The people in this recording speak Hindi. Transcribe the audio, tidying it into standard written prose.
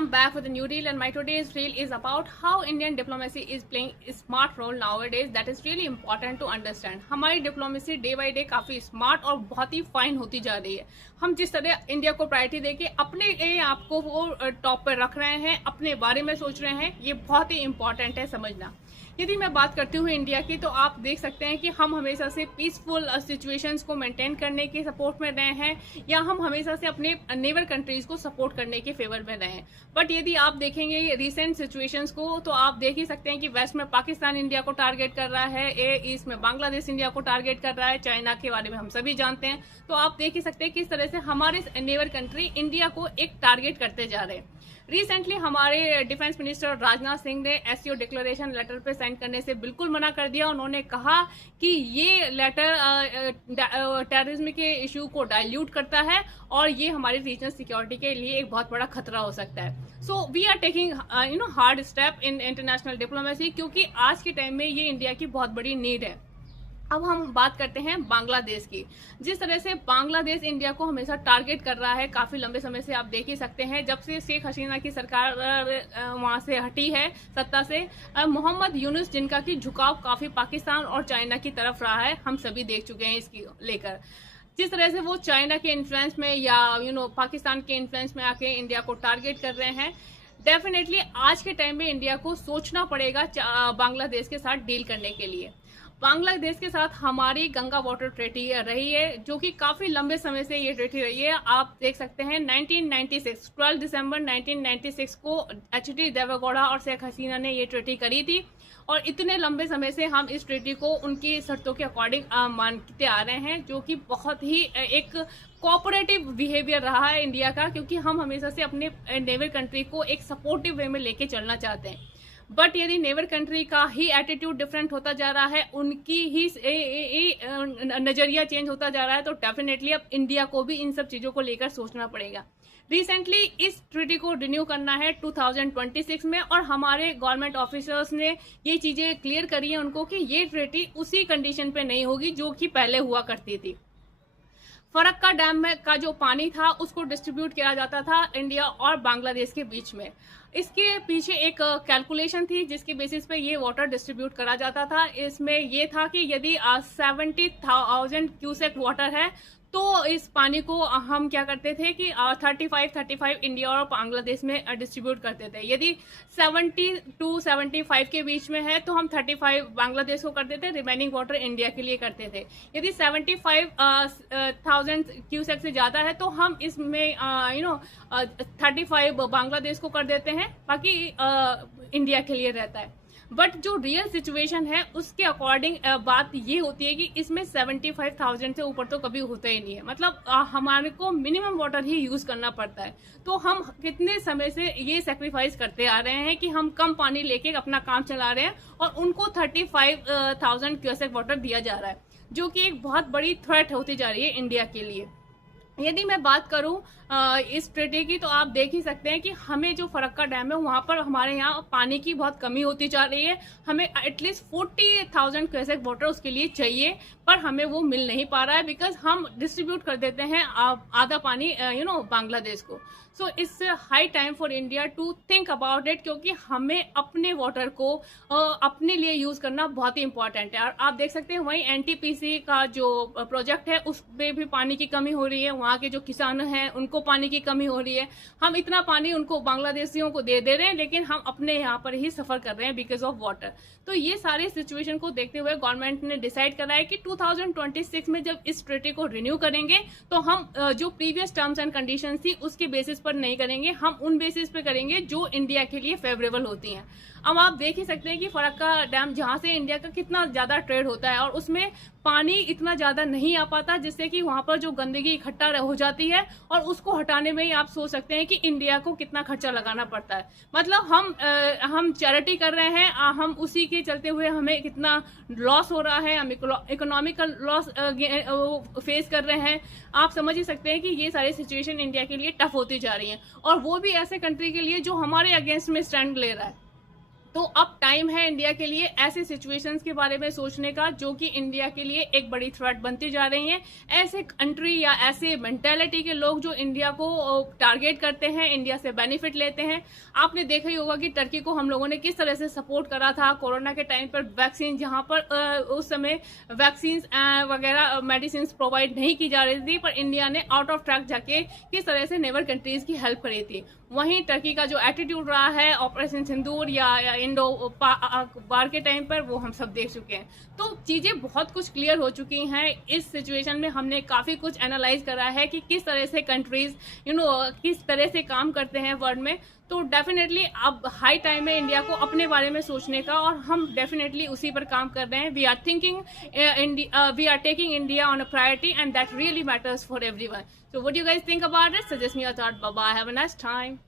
I'm back with a new reel, and my today's reel is about how Indian diplomacy is playing a smart role nowadays. That is really important to understand. हमारी डिप्लोमेसी डे बाई डे काफी स्मार्ट और बहुत ही फाइन होती जा रही है. हम जिस तरह इंडिया को प्रायोरिटी देके अपने आप को वो टॉप पर रख रहे हैं, अपने बारे में सोच रहे हैं, ये बहुत ही इंपॉर्टेंट है समझना. यदि मैं बात करती हूँ इंडिया की, तो आप देख सकते हैं कि हम हमेशा से पीसफुल सिचुएशंस को मेंटेन करने के सपोर्ट में रहे हैं, या हम हमेशा से अपने नेबर कंट्रीज को सपोर्ट करने के फेवर में रहे हैं. बट यदि आप देखेंगे रिसेंट सिचुएशंस को, तो आप देख ही सकते हैं कि वेस्ट में पाकिस्तान इंडिया को टारगेट कर रहा है, ईस्ट में बांग्लादेश इंडिया को टारगेट कर रहा है, चाइना के बारे में हम सभी जानते हैं. तो आप देख ही सकते हैं किस तरह से हमारे नेबर कंट्री इंडिया को एक टारगेट करते जा रहे हैं. रिसेंटली हमारे डिफेंस मिनिस्टर राजनाथ सिंह ने एससीओ डिक्लेरेशन लेटर पे साइन करने से बिल्कुल मना कर दिया. उन्होंने कहा कि ये लेटर टेररिज्म के इशू को डाइल्यूट करता है और ये हमारी रीजनल सिक्योरिटी के लिए एक बहुत बड़ा खतरा हो सकता है. So we are taking hard step in international diplomacy, क्योंकि आज के टाइम में ये इंडिया की बहुत बड़ी नीड है. अब हम बात करते हैं बांग्लादेश की. जिस तरह से बांग्लादेश इंडिया को हमेशा टारगेट कर रहा है काफी लंबे समय से, आप देख ही सकते हैं जब से शेख हसीना की सरकार वहां से हटी है सत्ता से, मोहम्मद यूनुस जिनका की झुकाव काफी पाकिस्तान और चाइना की तरफ रहा है, हम सभी देख चुके हैं इसकी लेकर. जिस तरह से वो चाइना के इन्फ्लुएंस में या पाकिस्तान के इन्फ्लुएंस में आके इंडिया को टारगेट कर रहे हैं, डेफिनेटली आज के टाइम में इंडिया को सोचना पड़ेगा बांग्लादेश के साथ डील करने के लिए. बांग्लादेश के साथ हमारी गंगा वाटर ट्रीटी रही है, जो कि काफी लंबे समय से ये ट्रीटी रही है. आप देख सकते हैं 1996 12 दिसंबर 1996 को एचडी देवेगौड़ा और शेख हसीना ने ये ट्रीटी करी थी, और इतने लंबे समय से हम इस ट्रीटी को उनकी शर्तों के अकॉर्डिंग मानते आ रहे हैं, जो कि बहुत ही एक कोऑपरेटिव बिहेवियर रहा है इंडिया का, क्योंकि हम हमेशा से अपने नेबर कंट्री को एक सपोर्टिव वे में लेके चलना चाहते हैं. बट यदि नेबर कंट्री का ही एटीट्यूड डिफरेंट होता जा रहा है, उनकी ही नजरिया चेंज होता जा रहा है, तो डेफिनेटली अब इंडिया को भी इन सब चीजों को लेकर सोचना पड़ेगा. रिसेंटली इस ट्रीटी को रिन्यू करना है 2026 में, और हमारे गवर्नमेंट ऑफिसर्स ने ये चीजें क्लियर करी है उनको कि ये ट्रीटी उसी कंडीशन पे नहीं होगी जो कि पहले हुआ करती थी. फरक्का डैम में का जो पानी था उसको डिस्ट्रीब्यूट किया जाता था इंडिया और बांग्लादेश के बीच में. इसके पीछे एक कैलकुलेशन थी जिसके बेसिस पे ये वाटर डिस्ट्रीब्यूट करा जाता था. इसमें ये था कि यदि 70,000 क्यूसेक वाटर है, तो इस पानी को हम क्या करते थे कि 35 इंडिया और बांग्लादेश में डिस्ट्रीब्यूट करते थे. यदि 70 to 75 के बीच में है तो हम 35 बांग्लादेश को करते थे, रिमेनिंग वाटर इंडिया के लिए करते थे. यदि 75,000 क्यूसेक से ज्यादा है तो हम इसमें 35 बांग्लादेश को कर देते हैं, बाकी इंडिया के लिए रहता है. बट जो रियल सिचुएशन है उसके अकॉर्डिंग बात ये होती है कि इसमें 75,000 से ऊपर तो कभी होता ही नहीं है. मतलब हमारे को मिनिमम वाटर ही यूज करना पड़ता है. तो हम कितने समय से ये सेक्रीफाइस करते आ रहे हैं कि हम कम पानी लेके अपना काम चला रहे हैं, और उनको 35,000 क्यूसेक वाटर दिया जा रहा है, जो कि एक बहुत बड़ी थ्रेट होती जा रही है इंडिया के लिए. यदि मैं बात करूं इस ट्रीटी की, तो आप देख ही सकते हैं कि हमें जो फरक्का डैम है वहां पर हमारे यहाँ पानी की बहुत कमी होती जा रही है. हमें एटलीस्ट 40,000 क्यूसेक वाटर उसके लिए चाहिए, पर हमें वो मिल नहीं पा रहा है, बिकॉज हम डिस्ट्रीब्यूट कर देते हैं आधा पानी बांग्लादेश को. So it's high time for India to think about it, क्योंकि हमें अपने वाटर को अपने लिए यूज करना बहुत ही इंपॉर्टेंट है. और आप देख सकते हैं वहीं एनटीपीसी का जो प्रोजेक्ट है उसमें भी पानी की कमी हो रही है. वहाँ के जो किसान हैं उनको पानी की कमी हो रही है. हम इतना पानी उनको बांग्लादेशियों को दे रहे हैं, लेकिन हम अपने यहाँ पर ही सफर कर रहे हैं बिकॉज ऑफ वाटर. तो ये सारे सिचुएशन को देखते हुए गवर्नमेंट ने डिसाइड करा है कि 2026 में जब इस ट्रीटी को रिन्यू करेंगे, तो हम जो प्रीवियस टर्म्स एंड कंडीशन थी उसके बेसिस पर नहीं करेंगे, हम उन बेसिस पे करेंगे जो इंडिया के लिए फेवरेबल होती हैं. अब आप देख ही सकते हैं कि फरक्का डैम जहां से इंडिया का कितना ज्यादा ट्रेड होता है, और उसमें पानी इतना ज्यादा नहीं आ पाता, जिससे कि वहां पर जो गंदगी इकट्ठा हो जाती है, और उसको हटाने में ही आप सोच सकते हैं कि इंडिया को कितना खर्चा लगाना पड़ता है. मतलब हम चैरिटी कर रहे हैं, हम उसी के चलते हुए हमें कितना लॉस हो रहा है, हम इकोनॉमिकल लॉस फेस कर रहे हैं. आप समझ ही सकते हैं कि ये सारी सिचुएशन इंडिया के लिए टफ होती जा रही है, और वो भी ऐसे कंट्री के लिए जो हमारे अगेंस्ट में स्टैंड ले रहा है. तो अब टाइम है इंडिया के लिए ऐसे सिचुएशंस के बारे में सोचने का जो कि इंडिया के लिए एक बड़ी थ्रेट बनती जा रही हैं। ऐसे कंट्री या ऐसे मेंटेलिटी के लोग जो इंडिया को टारगेट करते हैं, इंडिया से बेनिफिट लेते हैं। आपने देखा ही होगा कि टर्की को हम लोगों ने किस तरह से सपोर्ट करा था कोरोना के टाइम पर, वैक्सीन जहां पर उस समय वैक्सीन वगैरह मेडिसिन प्रोवाइड नहीं की जा रही थी, पर इंडिया ने आउट ऑफ ट्रैक जाके किस तरह से नेबर कंट्रीज की हेल्प करी थी। वहीं टर्की का जो एटीट्यूड रहा है ऑपरेशन सिंदूर या इंडो वार के टाइम पर, वो हम सब देख चुके हैं। तो चीजें बहुत कुछ क्लियर हो चुकी हैं। इस सिचुएशन में हमने काफी कुछ एनालाइज करा है कि किस तरह से कंट्रीज किस तरह से काम करते हैं वर्ल्ड में। तो डेफिनेटली अब हाई टाइम है इंडिया को अपने बारे में सोचने का, और हम डेफिनेटली उसी पर काम कर रहे हैं। We are taking India on a priority and that really matters for everyone. So what do you guys think about it? Suggest me your thought. Bye bye. Have a nice time.